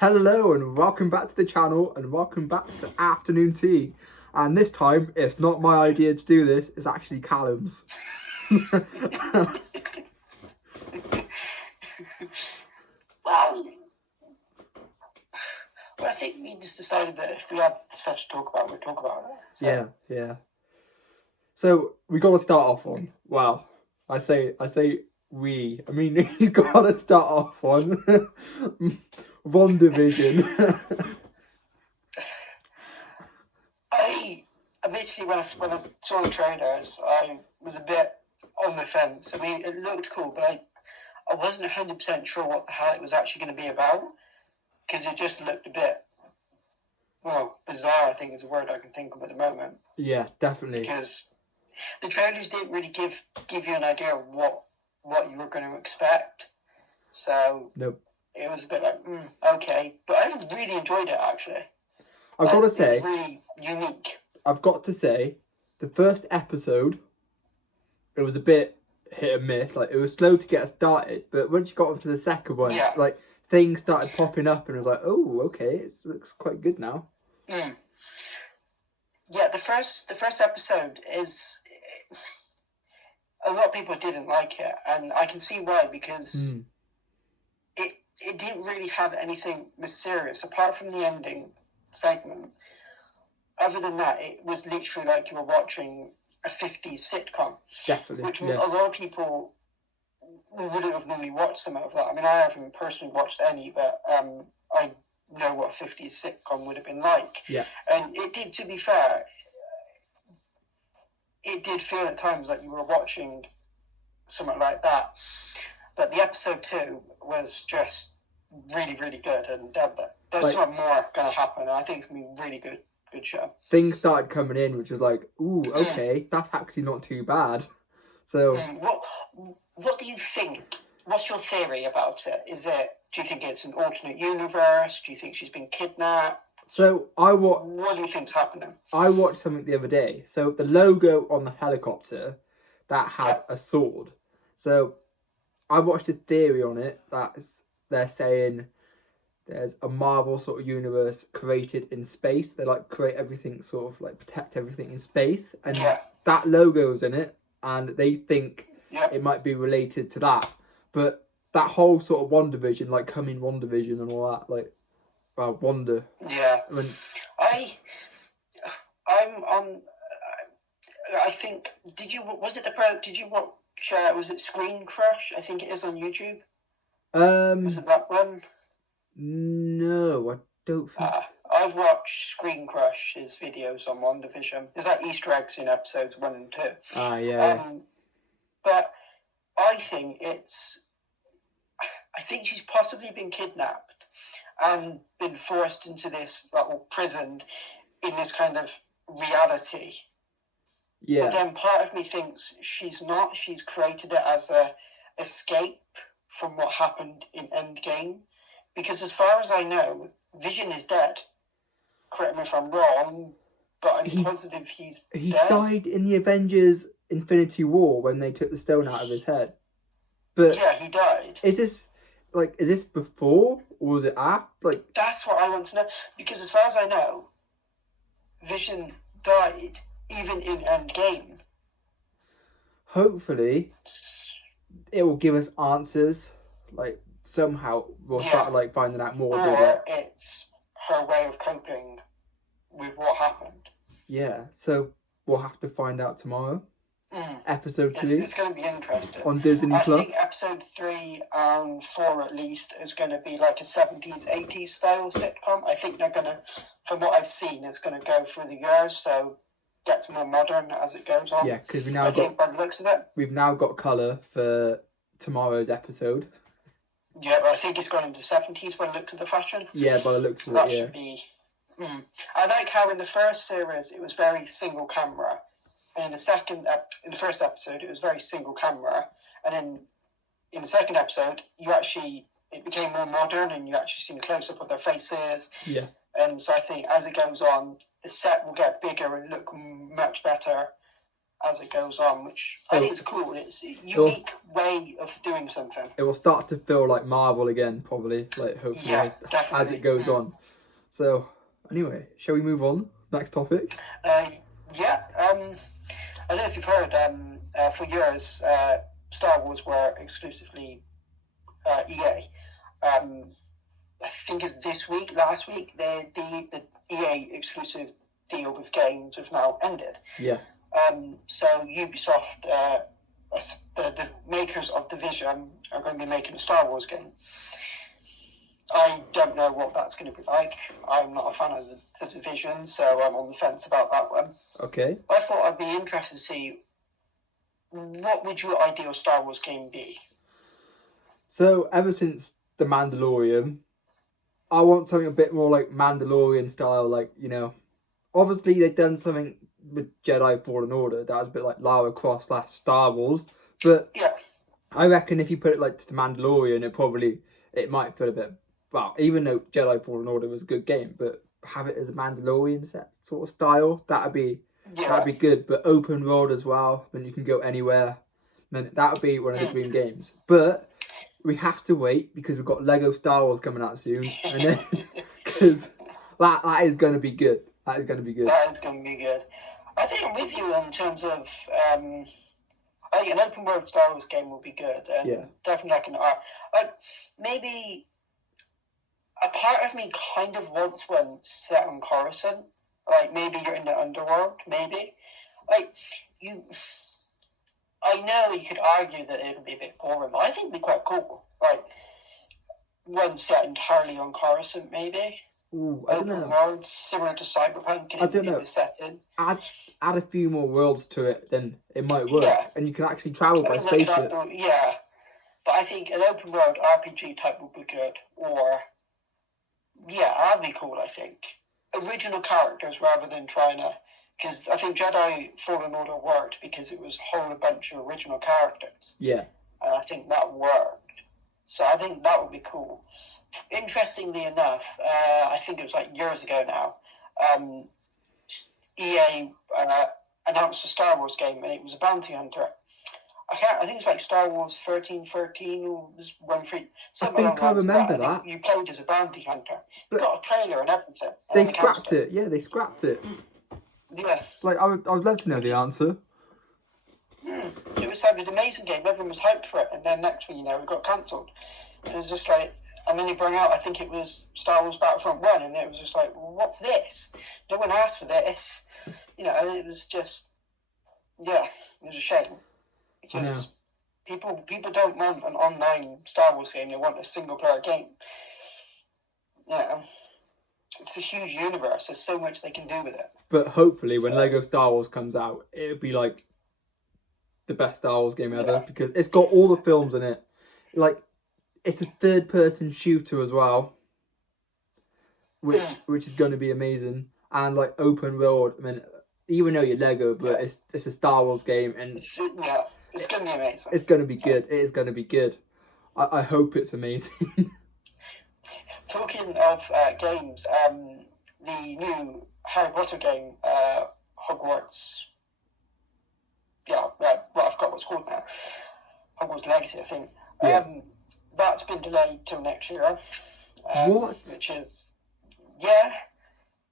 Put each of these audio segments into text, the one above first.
Hello and welcome back to the channel and welcome back to Afternoon Tea. And this time, it's not my idea to do this, it's actually Callum's. Well, I think we just decided that if we had stuff to talk about, we'd talk about it. So. Yeah. So we got to start off on. Wow, I say we. I mean, you got to start off on wandervision. I basically when I saw the trailers, I was a bit on the fence. I mean, it looked cool, but I wasn't 100% sure what the hell it was actually going to be about, because it just looked a bit, well, bizarre, I think is a word I can think of at the moment. Yeah, definitely. Because the trailers didn't really give you an idea of what you were going to expect. So nope. It was a bit like, okay. But I really enjoyed it, actually. I've got to say, it's really unique. I've got to say, the first episode, it was a bit hit and miss. Like, it was slow to get us started, but once you got onto the second one, like, things started popping up and it was like, oh, okay, it looks quite good now. Yeah, the first episode is... A lot of people didn't like it, and I can see why, because it didn't really have anything mysterious, apart from the ending segment. Other than that, it was literally like you were watching a 50s sitcom. Definitely. Which a lot of people wouldn't have normally watched some of that. I mean, I haven't personally watched any, but I know what a 50s sitcom would have been like. Yeah. And it did, to be fair, it did feel at times like you were watching something like that. But the episode 2 was just really, really good, and there's something more going to happen. And I think it's going to be a really good show. Things started coming in, which was like, ooh, okay, that's actually not too bad. So, what do you think? What's your theory about it? Do you think it's an alternate universe? Do you think she's been kidnapped? So what do you think's happening? I watched something the other day. So the logo on the helicopter, that had a sword. So I watched a theory on it that they're saying there's a Marvel sort of universe created in space. They like create everything, sort of like protect everything in space, and that logo's in it, and they think it might be related to that. But that whole sort of WandaVision, like coming WandaVision and all that, like. Wonder. Yeah. I'm on. I think. Did you watch? Was it Screen Crush? I think it is on YouTube. Was it that one? No, I don't think. I've watched Screen Crush's videos on WandaVision. There's like Easter eggs in episodes 1 and 2. Yeah. But I think she's possibly been kidnapped and been forced into this, prisoned in this kind of reality. Yeah. But then part of me thinks she's not. She's created it as a escape from what happened in Endgame. Because as far as I know, Vision is dead. Correct me if I'm wrong, but I'm positive he's dead. He died in the Avengers Infinity War when they took the stone out of his head. But yeah, he died. Is this before or was it after? That's what I want to know. Because as far as I know, Vision died even in Endgame. Hopefully, it will give us answers. Somehow we'll start finding out more. Or it's her way of coping with what happened. Yeah, so we'll have to find out tomorrow. Episode 2. It's going to be interesting. On Disney Plus. I think episode 3 and 4 at least is going to be like a 70s, 80s style sitcom. I think they're going to, from what I've seen, it's going to go through the years, so gets more modern as it goes on. Yeah, because I think by the looks of it, we've now got colour for tomorrow's episode. Yeah, but I think it's gone into 70s by the looks of the fashion. Yeah, by the looks of it, that should be... I like how in the first series it was very single camera. And in the first episode, it was very single camera. And then in the second episode, it became more modern and you actually seen a close-up of their faces. Yeah. And so I think as it goes on, the set will get bigger and look much better. as it goes on, which I think is cool. It's a unique way of doing something. It will start to feel like Marvel again, probably, like hopefully as it goes on. So anyway, shall we move on? Next topic. I don't know if you've heard. For years, Star Wars were exclusively EA. I think it's last week, the EA exclusive deal with games have now ended. Yeah. So Ubisoft, the makers of Division, are going to be making a Star Wars game. I don't know what that's going to be like. I'm not a fan of the Division, so I'm on the fence about that one. Okay. I thought I'd be interested to see, what would your ideal Star Wars game be? So ever since The Mandalorian, I want something a bit more like Mandalorian style, like, you know, obviously they've done something with Jedi Fallen Order that was a bit like Lara Croft / Star Wars, but yeah, I reckon if you put it like to The Mandalorian, it might feel a bit, well, even though Jedi Fallen Order was a good game, but have it as a Mandalorian set sort of style, that'd be good, but open world as well, then you can go anywhere, then that would be one of the dream games. But we have to wait because we've got Lego Star Wars coming out soon, and then because that is going to be good. That is going to be good. That is going to be good. I think I'm with you in terms of. I think an open world Star Wars game will be good, and definitely maybe a part of me kind of wants one set on Coruscant. Like maybe you're in the underworld, maybe. Like you. I know you could argue that it would be a bit boring, but I think it'd be quite cool. Like one set entirely on Coruscant, maybe. Ooh, I don't know. Open world, similar to Cyberpunk. I don't know. The setting. Add a few more worlds to it, then it might work, and you can actually travel by spaceship. Yeah, but I think an open world RPG type would be good. Or that'd be cool. I think original characters rather than trying to. Because I think Jedi Fallen Order worked because it was a whole bunch of original characters. Yeah. And I think that worked. So I think that would be cool. Interestingly enough, I think it was like years ago now, EA announced a Star Wars game, and it was a bounty hunter. I think it's like Star Wars 1313 or was 13. I think I remember that. You played as a bounty hunter. You got a trailer and everything. They scrapped it. Yeah, they scrapped it. Yeah. Like, I would love to know the answer. It was an amazing game. Everyone was hyped for it. And then next thing you know, it got cancelled. It was just like... And then you bring out, I think it was Star Wars Battlefront 1. And it was just like, well, what's this? No one asked for this. You know, it was just... Yeah, it was a shame. Because people don't want an online Star Wars game. They want a single-player game. You know... It's a huge universe. There's so much they can do with it. But hopefully, when Lego Star Wars comes out, it'll be like the best Star Wars game ever because it's got all the films in it. Like, it's a third-person shooter as well, which is going to be amazing. And like open world. I mean, even though you're Lego, but it's a Star Wars game, and it's going to be amazing. It's going to be good. It is going to be good. I hope it's amazing. Talking of games, the new Harry Potter game, Hogwarts. Well, I forgot what it's called now. Hogwarts Legacy, I think. That's been delayed till next year. What? Which is,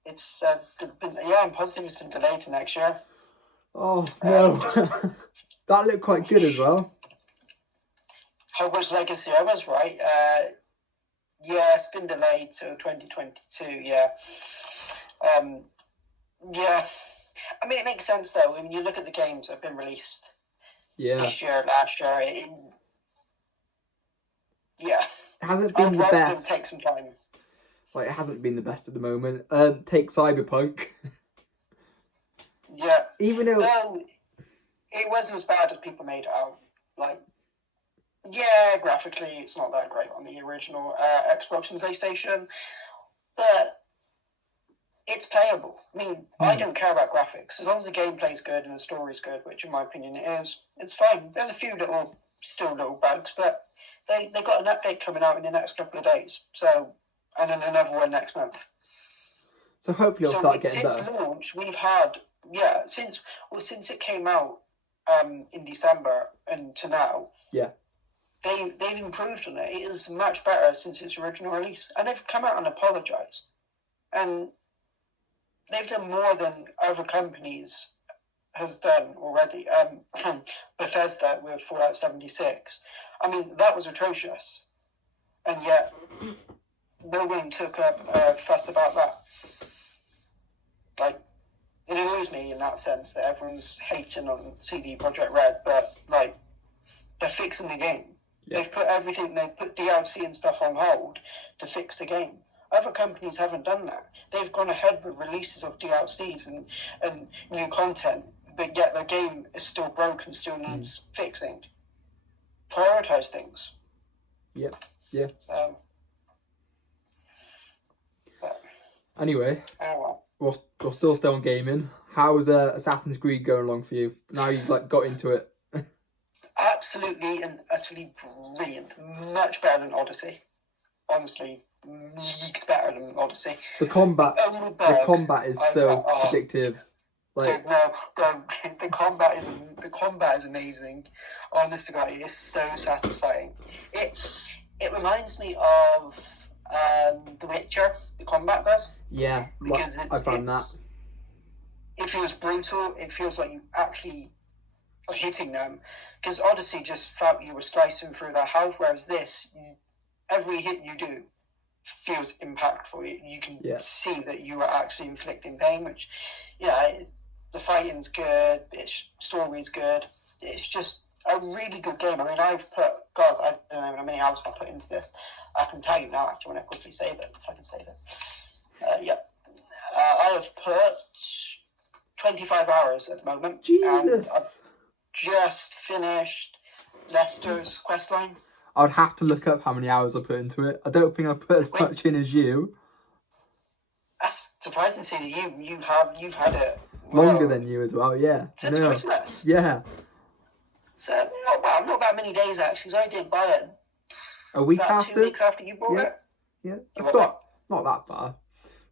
it's I'm positive it's been delayed to next year. Oh no, that looked quite good as well. Hogwarts Legacy, I was right. It's been delayed to 2022. I mean, it makes sense though. When you look at the games that have been released this year, last year, it hasn't been the best. Take some time. Like, it hasn't been the best at the moment. Take Cyberpunk. Yeah. Even though it wasn't as bad as people made it out. Like, graphically it's not that great on the original Xbox and PlayStation, but it's playable. I mean, I don't care about graphics. As long as the gameplay's good and the story's good, which in my opinion it is, it's fine. There's a few little bugs, but they got an update coming out in the next couple of days. So, and then another one next month. So hopefully it'll start getting better. Since launch, we've had yeah, since it came out in December and to now, yeah, they've improved on it. It is much better since its original release, and they've come out and apologized, and they've done more than other companies has done already. Bethesda with Fallout 76. I mean, that was atrocious, and yet no one took up a fuss about that. Like, it annoys me in that sense that everyone's hating on CD Projekt Red, but like, they're fixing the game. Yeah. They've put everything, they put DLC and stuff on hold to fix the game. Other companies haven't done that. They've gone ahead with releases of DLCs and new content, but yet the game is still broken, still needs fixing. Prioritize things. Yeah, yeah. Anyway, we're still on gaming. How's Assassin's Creed going along for you? Now you've like got into it. Absolutely and utterly brilliant. Much better than Odyssey. Honestly, leagues better than Odyssey. The combat is so addictive. Like the combat is amazing. Honest to God, it is so satisfying. It reminds me of The Witcher. The combat does. Yeah, because I found that. It feels brutal. It feels like you actually are hitting them. Because Odyssey just felt you were slicing through their health, whereas this, every hit you do feels impactful. You can see that you are actually inflicting pain, which, the fighting's good, its story's good. It's just a really good game. I mean, I don't know how many hours I put into this. I can tell you now, actually, when I quickly save it, if I can save it. I have put 25 hours at the moment. Jesus! And I've just finished Lester's questline. I would have to look up how many hours I put into it. I don't think I put as much in as you. That's surprising to see that you've had it longer than you as well. Yeah. Since Christmas. Yeah. So not that many days actually. Because I didn't buy it. A week after. 2 weeks after you bought it. Yeah. It's not that far.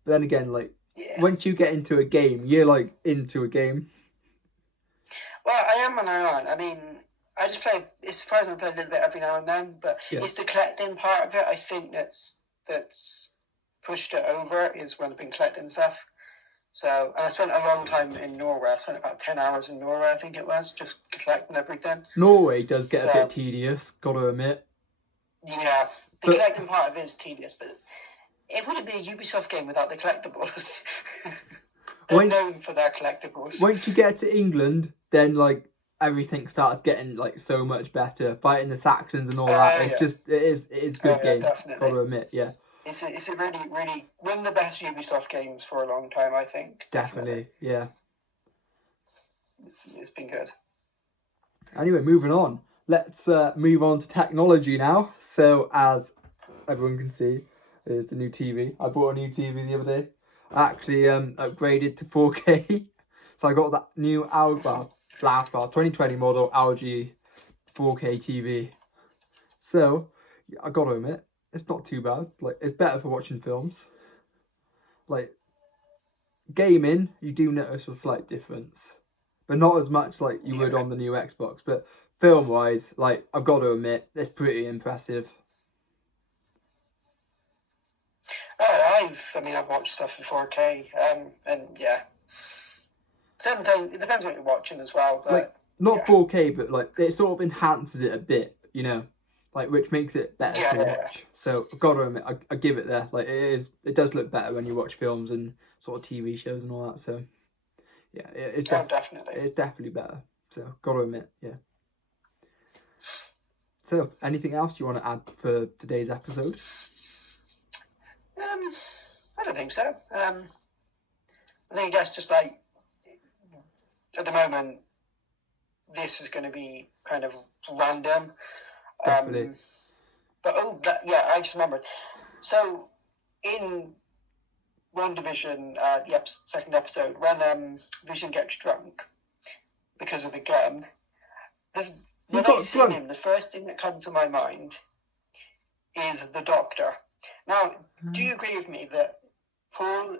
But then again, like once you get into a game, you're like into a game. Well, I am and I aren't. I mean, I just play. It's surprising I play a little bit every now and then, but it's the collecting part of it. I think that's pushed it over. Is when I've been collecting stuff. So, and I spent a long time in Norway. I spent about 10 hours in Norway, I think it was, just collecting everything. Norway does get a bit tedious, gotta admit. Yeah, the collecting part of it is tedious, but it wouldn't be a Ubisoft game without the collectibles. They're known for their collectibles. Once you get to England, then like everything starts getting like so much better. Fighting the Saxons and all that. It's just it is a good game. Definitely. Gotta admit, yeah. It's a really, really one of the best Ubisoft games for a long time, I think. Definitely, yeah. It's been good. Anyway, moving on. Let's move on to technology now. So, as everyone can see, there's the new TV. I bought a new TV the other day. I actually upgraded to 4K. So I got that new LG 2020 model LG 4K TV. So, I gotta admit, it's not too bad. Like, it's better for watching films. Like, gaming, you do notice a slight difference, but not as much like you would on the new Xbox. But film-wise, like, I've got to admit, it's pretty impressive. I've watched stuff in 4K, and yeah, certain things. It depends what you're watching as well. But like, not 4K, but like it sort of enhances it a bit, you know. Like, which makes it better to watch. So I've got to admit, I give it there. Like, it does look better when you watch films and sort of TV shows and all that. So yeah, it's definitely. It's definitely better. So got to admit, yeah. So anything else you want to add for today's episode? I don't think so. I think that's just like at the moment, this is going to be kind of random. Definitely. I just remembered. So, in WanderVision, the second episode, when Vision gets drunk because of the gun, when I see him, the first thing that comes to my mind is the Doctor. Now, do you agree with me that Paul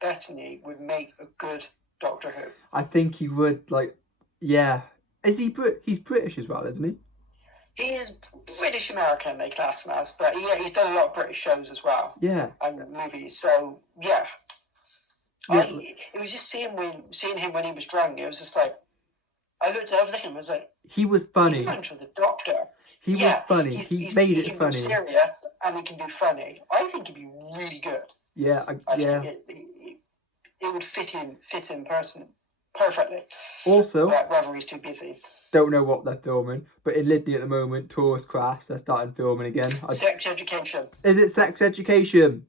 Bettany would make a good Doctor Who. I think he would, like, yeah. Is he He's British as well, isn't he? He is British American, they class him as, but yeah, he's done a lot of British shows as well. Yeah. And movies, so yeah. It was just seeing him when he was drunk. It was just like I was looking, I was like, he was funny. He reminds me of the Doctor. He was funny. He made it funny. He can be serious and he can do funny. I think he'd be really good. Yeah, I think it would fit in person perfectly. Also, but whether he's too busy. Don't know what they're filming, but in Lydney at the moment, Tourist Crafts, they're starting filming again. Sex Education. Is it Sex Education?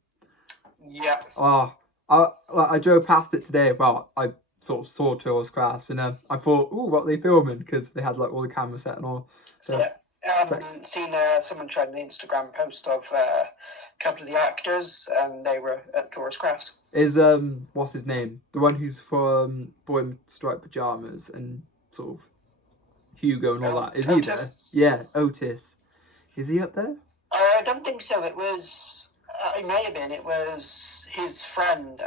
Yeah. Oh, I drove past it today. Well, I sort of saw Tourist Crafts, and I thought, ooh, what are they filming? Because they had like all the camera set and all. So, yeah. I've seen someone tried an Instagram post of a couple of the actors, and they were at Tourist Crafts. Is what's his name? The one who's from Boy in Striped Pajamas and sort of Hugo and all that. Is Otis? He there? Yeah, Otis. Is he up there? I don't think so. It was. It may have been. It was his friend.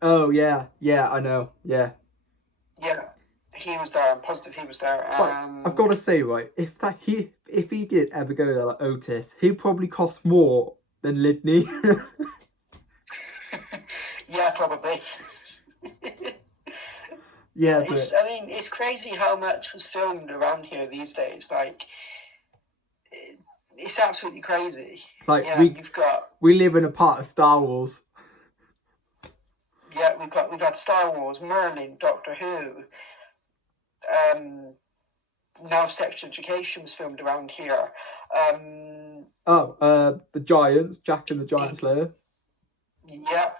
Oh yeah, I know. Yeah. Yeah, he was there. I'm positive he was there. But I've got to say, right, if he did ever go there like Otis, he'd probably cost more than Lydney. Yeah, probably. Yeah, it's crazy how much was filmed around here these days. Like, it's absolutely crazy. Like, yeah, we live in a part of Star Wars. Yeah, we've got Star Wars, Merlin, Doctor Who. Now Sex Education was filmed around here. The Giants, Jack and the Giant Slayer. Yeah,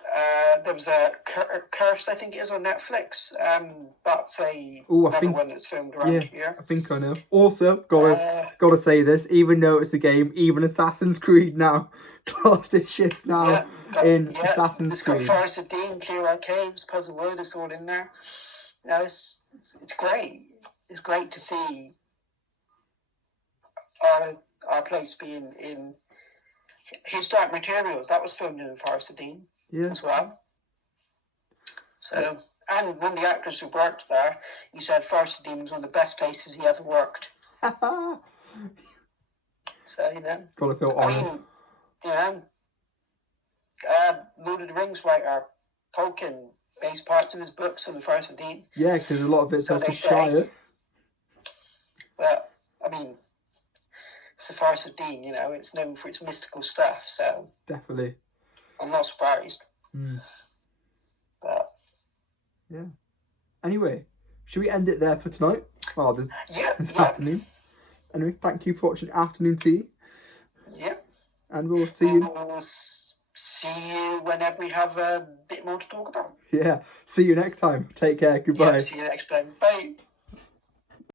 there was a Cursed, I think it is, on Netflix. That's another one that's filmed around here. I think I know. Also, gotta say this, even though it's a game, even Assassin's Creed now, classed as shifts now Assassin's Creed. It's got Forest of Dean, Clear Our Caves, Puzzle World, it's all in there. You know, it's great. It's great to see our place being in His Dark Materials. That was filmed in Forest of Dean as well. So, and one of the actors who worked there, he said Forest of Dean was one of the best places he ever worked. So, you know. Gotta feel honoured. You know, Lord of the Rings writer Tolkien based parts of his books on the Forest of Dean. Yeah, because a lot of it says the Shire. But, I mean, it's the Forest of Dean, you know, it's known for its mystical stuff, so... Definitely. I'm not surprised. But... Yeah. Anyway, should we end it there for tonight? Oh, this afternoon. Anyway, thank you for watching Afternoon Tea. Yeah. And we'll see you... We'll see you whenever we have a bit more to talk about. Yeah. See you next time. Take care. Goodbye. Yeah, see you next time. Bye.